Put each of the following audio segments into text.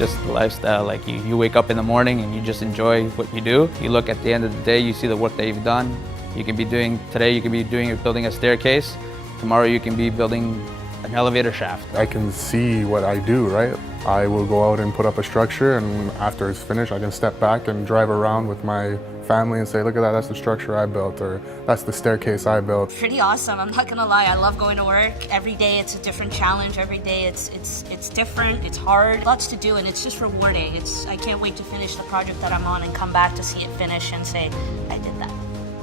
just the lifestyle. Like you wake up in the morning and you just enjoy what you do. You look at the end of the day, you see the work that you've done. Today you can be building a staircase. Tomorrow you can be building an elevator shaft. I can see what I do, right? I will go out and put up a structure, and after it's finished, I can step back and drive around with my family and say, look at that, that's the structure I built, or that's the staircase I built. Pretty awesome, I'm not gonna lie. I love going to work. Every day it's a different challenge. Every day it's different, it's hard. Lots to do, and it's just rewarding. I can't wait to finish the project that I'm on and come back to see it finish and say, I did that.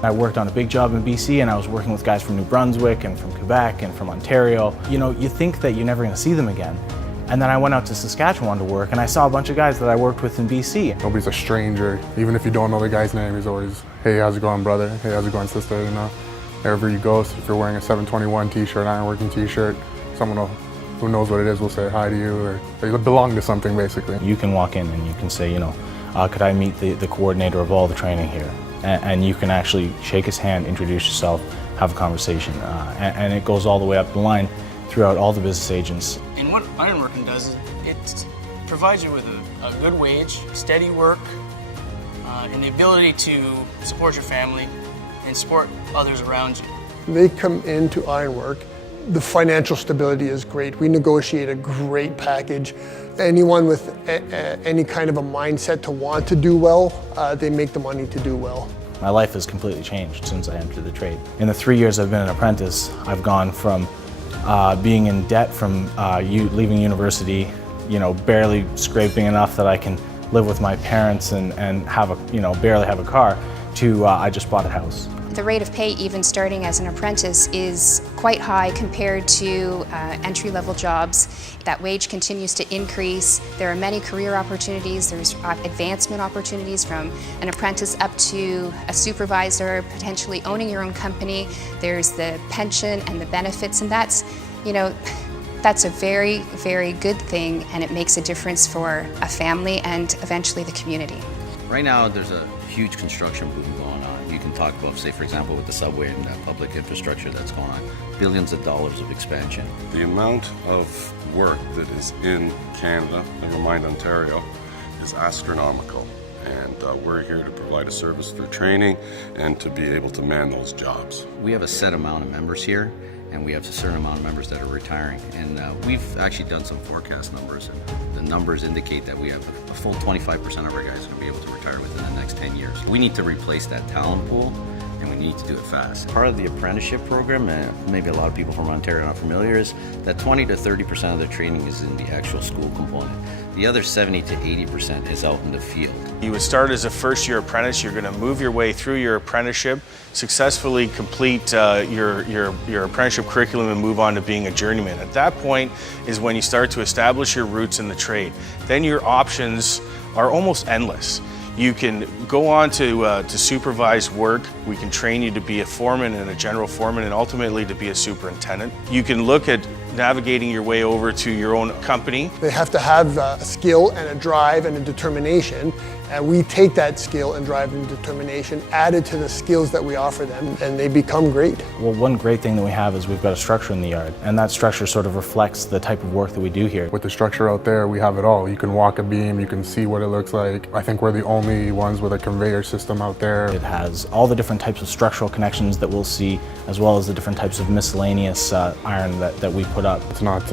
I worked on a big job in BC, and I was working with guys from New Brunswick and from Quebec and from Ontario. You know, you think that you're never gonna see them again. And then I went out to Saskatchewan to work, and I saw a bunch of guys that I worked with in BC. Nobody's a stranger. Even if you don't know the guy's name, he's always, hey, how's it going, brother? Hey, how's it going, sister? You know, wherever you go, so if you're wearing a 721 t-shirt, ironworking t-shirt, someone who knows what it is will say hi to you, or they belong to something, basically. You can walk in and you can say, you know, could I meet the coordinator of all the training here? And you can actually shake his hand, introduce yourself, have a conversation. And it goes all the way up the line throughout all the business agents. And what ironworking does is it provides you with a good wage, steady work, and the ability to support your family and support others around you. They come into ironwork, the financial stability is great. We negotiate a great package. Anyone with any kind of a mindset to want to do well, they make the money to do well. My life has completely changed since I entered the trade. In the 3 years I've been an apprentice, I've gone from being in debt from leaving university, you know, barely scraping enough that I can live with my parents and have a, you know, barely have a car, to I just bought a house. The rate of pay, even starting as an apprentice, is quite high compared to entry-level jobs. That wage continues to increase. There are many career opportunities. There's advancement opportunities from an apprentice up to a supervisor, potentially owning your own company. There's the pension and the benefits, and that's, you know, that's a very, very good thing, and it makes a difference for a family and eventually the community. Right now, there's a huge construction boom going on. You can talk about, say, for example, with the subway and public infrastructure that's going on, billions of dollars of expansion. The amount of work that is in Canada, never mind Ontario, is astronomical. And we're here to provide a service for training and to be able to man those jobs. We have a set amount of members here, and we have a certain amount of members that are retiring. And we've actually done some forecast numbers, and the numbers indicate that we have a full 25% of our guys are going to be able to retire within the next 10 years. We need to replace that talent pool, and we need to do it fast. Part of the apprenticeship program, and maybe a lot of people from Ontario are not familiar, is that 20 to 30% of the training is in the actual school component. The other 70 to 80% is out in the field. You would start as a first-year apprentice. You're going to move your way through your apprenticeship, successfully complete your apprenticeship curriculum, and move on to being a journeyman. At that point is when you start to establish your roots in the trade. Then your options are almost endless. You can go on to supervise work. We can train you to be a foreman and a general foreman, and ultimately to be a superintendent. You can look at navigating your way over to your own company. They have to have a skill and a drive and a determination, and we take that skill and drive and determination added to the skills that we offer them, and they become great. Well, one great thing that we have is we've got a structure in the yard, and that structure sort of reflects the type of work that we do here. With the structure out there, we have it all. You can walk a beam, you can see what it looks like. I think we're the only ones with a conveyor system out there. It has all the different types of structural connections that we'll see, as well as the different types of miscellaneous iron that we put up. It's not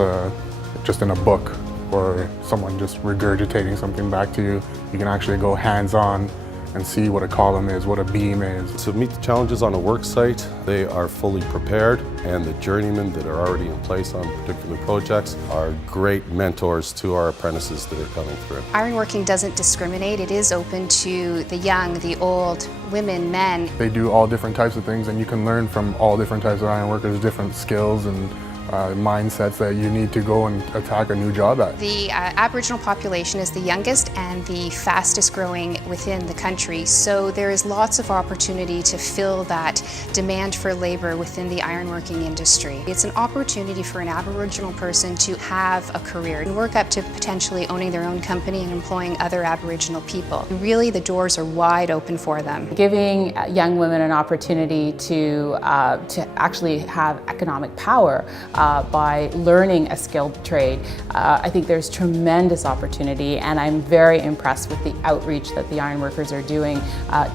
just in a book or someone just regurgitating something back to you. You can actually go hands-on and see what a column is, what a beam is. To meet the challenges on a work site, they are fully prepared, and the journeymen that are already in place on particular projects are great mentors to our apprentices that are coming through. Ironworking doesn't discriminate. It is open to the young, the old, women, men. They do all different types of things, and you can learn from all different types of ironworkers, different skills and mindsets that you need to go and attack a new job at. The Aboriginal population is the youngest and the fastest growing within the country, so there is lots of opportunity to fill that demand for labor within the ironworking industry. It's an opportunity for an Aboriginal person to have a career and work up to potentially owning their own company and employing other Aboriginal people. Really, the doors are wide open for them. Giving young women an opportunity to actually have economic power by learning a skilled trade. I think there's tremendous opportunity, and I'm very impressed with the outreach that the Ironworkers are doing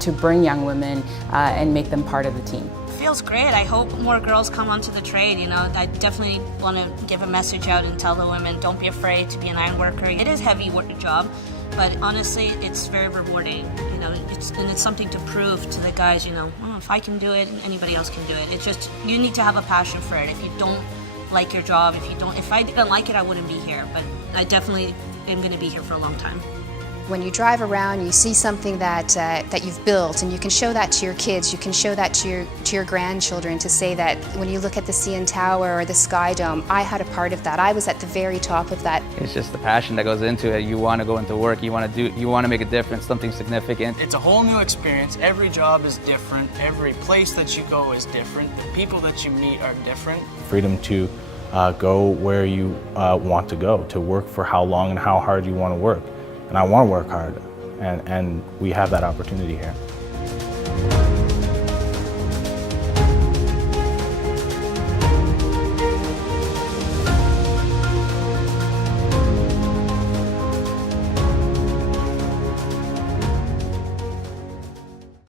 to bring young women and make them part of the team. Feels great. I hope more girls come onto the trade. You know, I definitely want to give a message out and tell the women, don't be afraid to be an iron worker. It is a heavy work job, but honestly, it's very rewarding. You know, it's something to prove to the guys. You know, oh, if I can do it, anybody else can do it. It's just you need to have a passion for it. If you don't like your job, if I didn't like it, I wouldn't be here. But I definitely am going to be here for a long time. When you drive around, you see something that you've built, and you can show that to your kids, you can show that to your grandchildren, to say that when you look at the CN Tower or the Sky Dome, I had a part of that. I was at the very top of that. It's just the passion that goes into it. You want to go into work, you want to make a difference, something significant. It's a whole new experience. Every job is different. Every place that you go is different. The people that you meet are different. Freedom to go where you want to go, to work for how long and how hard you want to work. And I want to work hard, and we have that opportunity here.